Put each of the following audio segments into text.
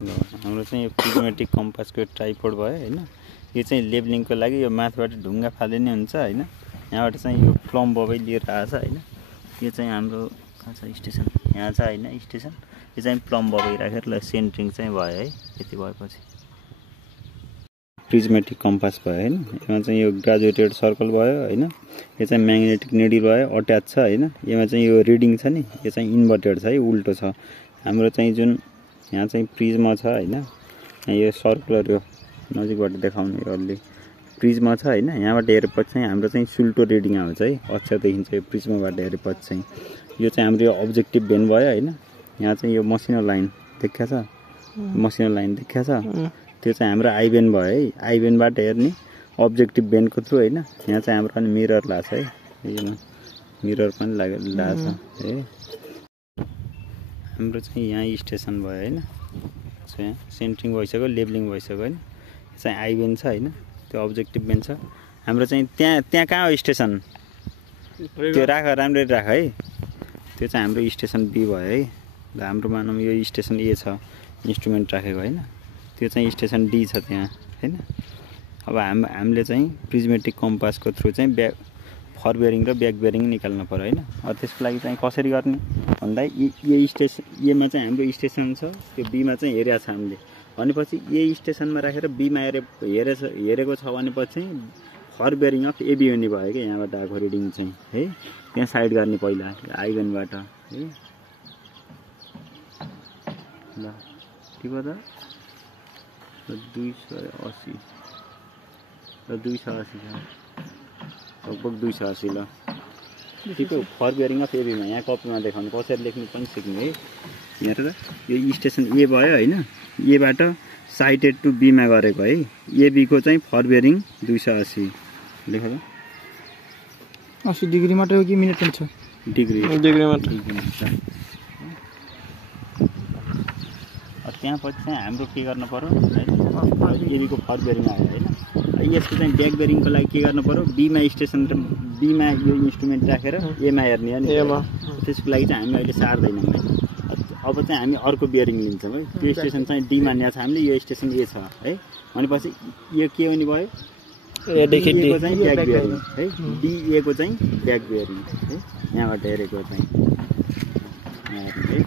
हाम्रो चाहिँ यो प्रिजमेटिक कम्पासको ट्राइपोड भयो हैन। यो चाहिँ लेबलिङको लागि यो माथिबाट ढुङ्गा फाले नै हुन्छ हैन। यहाँबाट चाहिँ यो प्लम बबै लिएर आछ हैन। यो चाहिँ हाम्रो कहाँ छ स्टेसन, यहाँ छ हैन स्टेसन। यो चाहिँ प्लम बबै राखेर ल सेन्टरिङ चाहिँ भयो है। यति भएपछि प्रिजमेटिक कम्पास भयो हैन। यसमा चाहिँ यो ग्रेजुएटेड सर्कल भयो हैन। यो चाहिँ म्याग्नेटिक निडल भयो अट्याच छ हैन। यसमा चाहिँ यो रिडिङ छ नि, यो चाहिँ इन्भर्टेड छ है, उल्टो छ। हाम्रो चाहिँ जुन यहाँ चाहिँ प्रिज्मा छ हैन। यो सर्कुलर यो नजिकबाट देखाउने यो अलि प्रिज्मा छ हैन। यहाँबाट हेरेपछि चाहिँ हाम्रो चाहिँ सुल्टो रिडिङ आउँछ है, अक्षर देखिन्छ यो प्रिज्माबाट हेरेपछि चाहिँ। यो चाहिँ हाम्रो यो अब्जेक्टिभ भेन भयो हैन। यहाँ चाहिँ यो मसिनो लाइन देखिया छ, मसिनो लाइन देखिया छ। त्यो चाहिँ हाम्रो आइभेन भयो है। आइभेनबाट हेर्ने अब्जेक्टिभ भेनको थ्रु हैन। यहाँ चाहिँ हाम्रो अनि मिरर लाग्छ है, यो मिरर पनि लाग्छ है। हाम्रो चाहिँ यहाँ स्टेसन भयो हैन। यहाँ सेन्टरिङ भइसक्यो, लेबलिङ भइसक्यो हैन। यो चाहिँ आइभेन छ हैन, त्यो अब्जेक्टिभ भेन छ। हाम्रो चाहिँ त्यहाँ कहाँ हो स्टेसन, त्यो राख, राम्ररी राख है। त्यो चाहिँ हाम्रो स्टेसन बी भयो है। ल हाम्रो मानौँ यो स्टेसन ए छ, इन्स्ट्रुमेन्ट राखेको हैन। त्यो चाहिँ स्टेसन डी छ त्यहाँ हैन। अब हामीले चाहिँ प्रिजमेटिक कम्पासको थ्रु चाहिँ फर बेरिङ र ब्याक बेरिङ निकाल्नु पर्यो हैन। त्यसको लागि चाहिँ कसरी गर्ने भन्दा यो स्टेसन एमा चाहिँ हाम्रो स्टेसन छ, त्यो बीमा चाहिँ हेरेको छ हामीले भनेपछि ए स्टेसनमा राखेर बीमा हेरेको छ भनेपछि फर बेरिङ अफ एबी हुने भयो कि यहाँबाट आएको रिडिङ चाहिँ है। त्यहाँ साइड गर्ने पहिला आइभेनबाट है। ल ठिक हो त। 280 र 280 छ, लगभग 280 ल ठिक हो। फर बेरिङ अफ एबीमा यहाँ कपीमा देखाउनु, कसरी लेख्नु पनि सिक्नु है। यहाँ यो स्टेसन ए भयो हैन। एबाट साइटेड टु बीमा गरेको है। एबीको चाहिँ फर बेरिङ 280 लेख्नु त। 80 डिग्री मात्र हो कि मिनेट पनि छ? डिग्री मात्र। त्यहाँ पछि चाहिँ हाम्रो के गर्नु पर्यो हैन। एबीको फर बेरिङ आयो हैन। यसको चाहिँ ब्याक बेरिङको लागि के गर्नु पर्यो, बीमा स्टेसन र बीमा यो इन्स्ट्रुमेन्ट राखेर एमा हेर्ने अनि त्यसको लागि चाहिँ हामी अहिले सार्दैनौँ है। अब चाहिँ हामी अर्को बेरिङ लिन्छौँ है। त्यो स्टेसन चाहिँ डी मान्या छ हामीले, यो स्टेसन ए छ है। भनेपछि यो के हुने भयो, एको चाहिँ ब्याक बेरिङ है। डी ए को चाहिँ ब्याक बेरिङ है। यहाँबाट हेरेको चाहिँ है।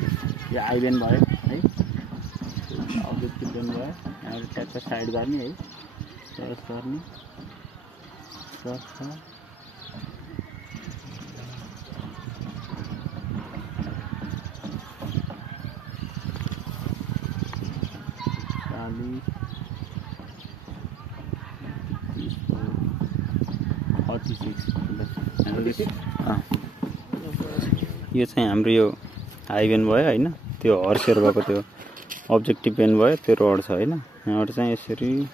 यो आइभेन भयो है, अब्जेक्टिभ भेन भयो। यहाँबाट ट्याक्क साइड गर्ने है, क्रस गर्ने, क्रस छ। यो चाहिँ हाम्रो यो आइभेन भयो हैन। त्यो हर्सेर भएको त्यो अब्जेक्टिभ भेन भयो, त्यो रड छ हैन। यहाँबाट चाहिँ यसरी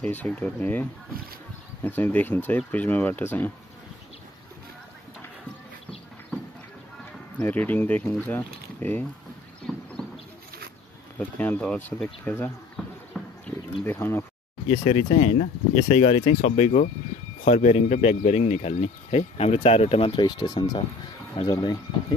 सेक्टर है, यहाँ चाहिँ देखिन्छ है प्रिज्माबाट चाहिँ रिडिङ देखिन्छ है। र त्यहाँ धर्छ देखिएको छ रिडिङ देखाउन। यसरी चाहिँ हैन, यसै गरी चाहिँ सबैको फर बेरिङ र ब्याक बेरिङ निकाल्ने है। हाम्रो 4वटा मात्र स्टेसन छ हजुरलाई है।